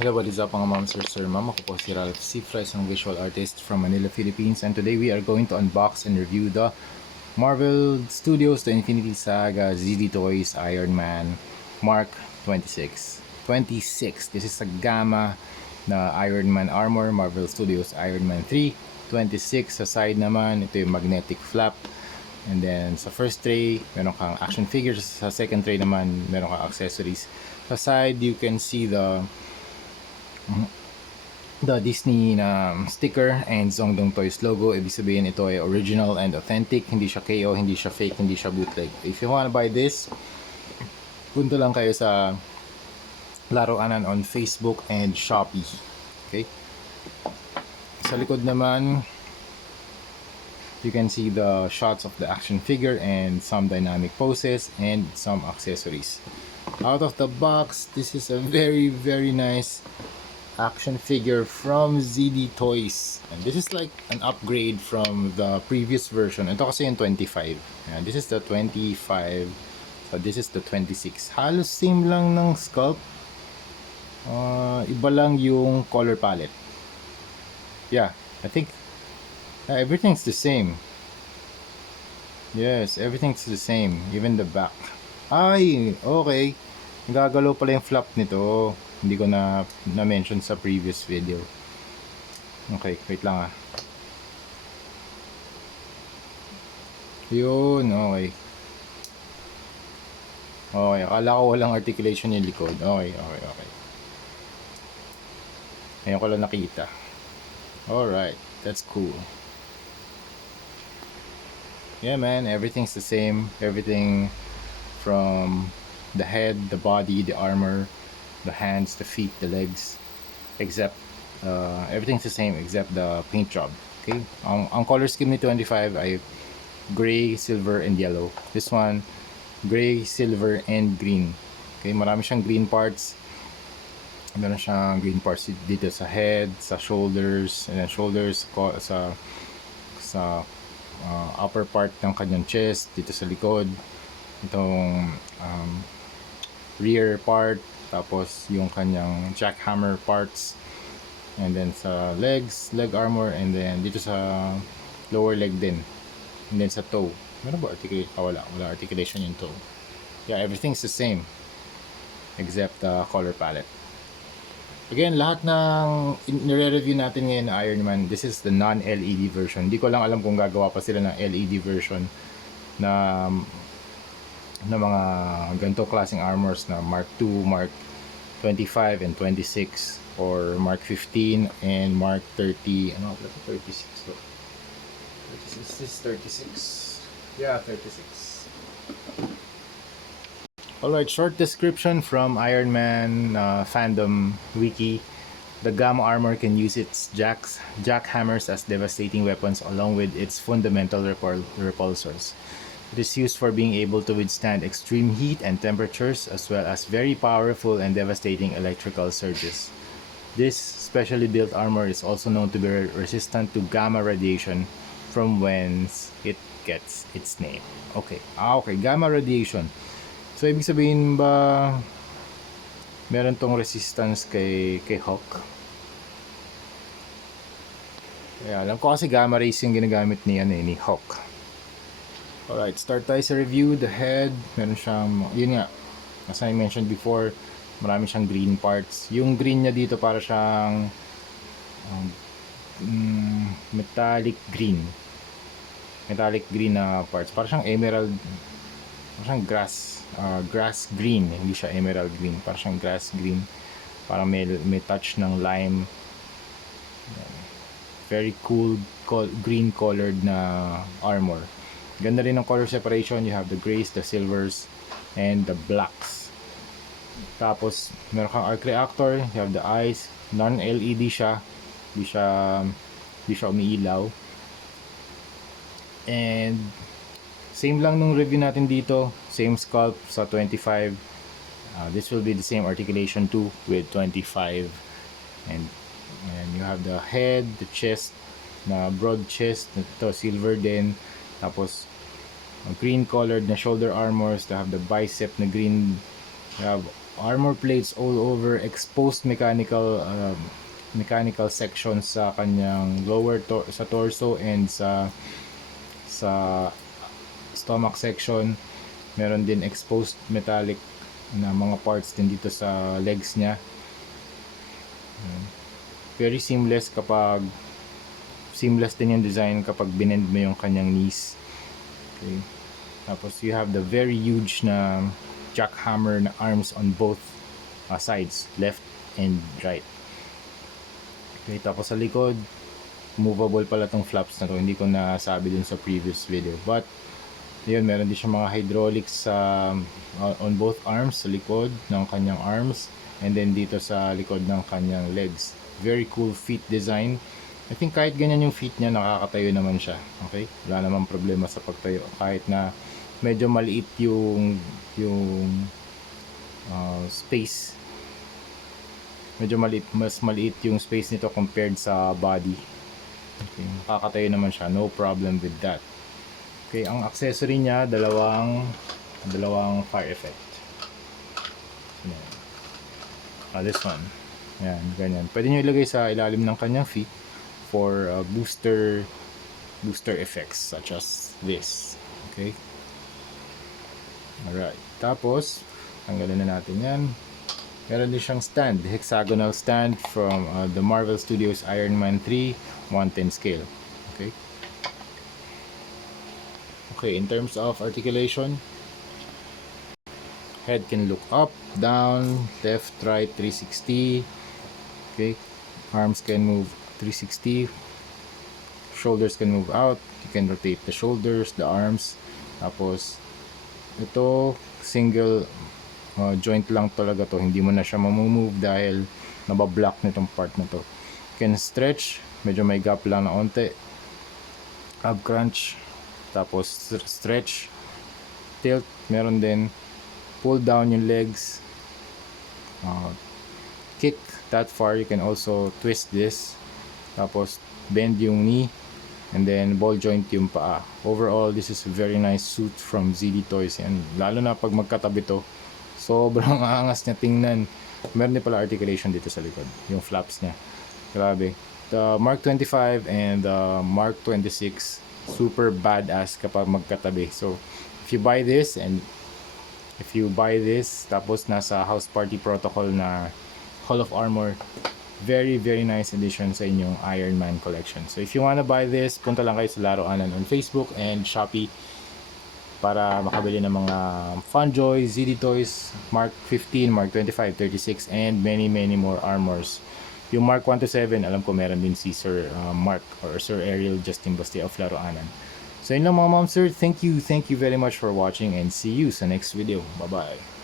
Hello, what is up mga ma'am, sir, ma'am? Ako po si Ralph Cifra, isang visual artist from Manila, Philippines. And today we are going to unbox and review the Marvel Studios The Infinity Saga ZD Toys Iron Man Mark 26. 26. This is a gamma na Iron Man armor, Marvel Studios Iron Man 3. 26 sa side naman, ito yung magnetic flap. And then sa first tray, meron kang action figures. Sa second tray naman, meron kang accessories. Sa side, you can see the Disney na sticker and Zongdong Toys logo. Ibig sabihin ito ay original and authentic. Hindi siya KO, hindi siya fake, hindi siya bootleg. If you wanna buy this, punta lang kayo sa Laruanan on Facebook and Shopee. Okay? Sa likod naman, you can see the shots of the action figure and some dynamic poses and some accessories. Out of the box, this is a very nice action figure from ZD Toys. And this is like an upgrade from the previous version. Ito kasi yung 25. And this is the 25. So this is the 26. Halos same lang ng sculpt. Iba lang yung color palette. Yeah, I think everything's the same. Yes, everything's the same. Even the back. Ay, okay. Gagalaw pala yung flap nito. Hindi ko na-mention sa previous video. Okay, wait lang ah. Yun, okay. Okay, akala ko walang articulation yung likod. Okay. Ngayon ko lang nakita. Alright, that's cool. Yeah man, everything's the same. Everything from the head, the body, the armor, the hands, the feet, the legs, except everything's the same except the paint job. Okay, ang color scheme ni 25 ay gray, silver, and yellow. This one, gray, silver, and green. Okay, marami siyang green parts. Meron siyang green parts dito sa head, sa shoulders, and then shoulders sa upper part ng kanyang chest, dito sa likod, itong rear part, tapos yung kanyang jackhammer parts, and then sa legs, leg armor, and then dito sa lower leg din, and then sa toe. Meron ba articulation? Wala articulation yung toe. Yeah, everything's the same except the color palette. Again, lahat ng nire-review natin ngayon na Iron Man, this is the non-LED version. Hindi ko lang alam kung gagawa pa sila ng LED version na mga ganito klaseng armors na Mark 2, Mark 25 and 26, or Mark 15 and Mark 30. Ano ba? 36 to. 36, this is 36. Yeah, 36. Alright, short description from Iron Man fandom wiki. The Gamma armor can use its jackhammers as devastating weapons along with its fundamental repulsors. It is used for being able to withstand extreme heat and temperatures as well as very powerful and devastating electrical surges. This specially built armor is also known to be resistant to gamma radiation, from whence it gets its name. Okay, gamma radiation. So, ibig sabihin ba meron tong resistance kay Hulk? Kaya alam ko kasi gamma rays yung ginagamit ni Hulk. Alright, start tayo sa review. The head, meron siyang, yun nga, as I mentioned before, marami siyang green parts. Yung green niya dito para siyang metallic green na parts. Para siyang emerald, para siyang grass green, hindi siya emerald green, para siyang grass green, para may touch ng lime. Very cool green colored na armor. Ganda rin ng color separation. You have the grays, the silvers, and the blacks. Tapos meron kang arc reactor. You have the eyes, non-LED siya, hindi siya umiilaw. And same lang nung review natin dito, same sculpt sa 25. This will be the same articulation too with 25. And you have the head, the chest, na broad chest, ito silver din. Tapos green colored na shoulder armors. They have the bicep na green. You have armor plates all over, exposed mechanical sections sa kanyang sa torso and sa stomach section. Meron din exposed metallic na mga parts din dito sa legs niya. Very seamless din yung design kapag binend mo yung kanyang knees. Okay. Tapos you have the very huge na jackhammer na arms on both sides, left and right. Okay, tapos sa likod, movable pala tong flaps na to. Hindi ko nasabi dun sa previous video. But yun, meron din siya mga hydraulics on both arms, sa likod ng kanyang arms, and then dito sa likod ng kanyang legs. Very cool feet design. I think kahit ganyan yung feet niya, nakakatayo naman siya. Okay? Wala namang problema sa pagtayo. Kahit na medyo maliit yung space. Medyo mas maliit yung space nito compared sa body. Okay? Nakakatayo naman siya. No problem with that. Okay, ang accessory niya, dalawang fire effect. This one. Yan, ganyan. Pwede nyo ilagay sa ilalim ng kanyang feet for booster effects such as this. Okay? Alright. Tapos, tanggalin na natin yan. Meron din siyang stand, hexagonal stand from the Marvel Studios Iron Man 3 1/10 scale. Okay? Okay, in terms of articulation, head can look up, down, left, right, 360. Okay, arms can move 360. Shoulders can move out. You can rotate the shoulders, the arms. Tapos, ito, single joint lang talaga to. Hindi mo na siya mamove dahil nabablock nitong part na to. You can stretch. Medyo may gap lang na onte. Ab crunch. Tapos stretch, tilt, meron din pull down yung legs, kick that far. You can also twist this, tapos bend yung knee, and then ball joint yung paa. Overall, this is a very nice suit from ZD Toys, and lalo na pag magkatabi to, sobrang aangas niya tingnan. Meron din pala articulation dito sa likod, yung flaps niya, grabe. The Mark 25 and the Mark 26 super badass kapag magkatabi. So if you buy this tapos nasa house party protocol na Hall of Armor, very very nice addition sa inyong Iron Man collection. So if you wanna buy this, punta lang kayo sa Laruanan on Facebook and Shopee para makabili ng mga Funjoy, ZD Toys, Mark 15, Mark 25, 36, and many more armors. Yung Mark 1 to 7, alam ko meron din si Sir Mark or Sir Ariel Justin Baste of Laruanan. So yun lang mga mom sir, thank you very much for watching and see you sa next video. Bye bye.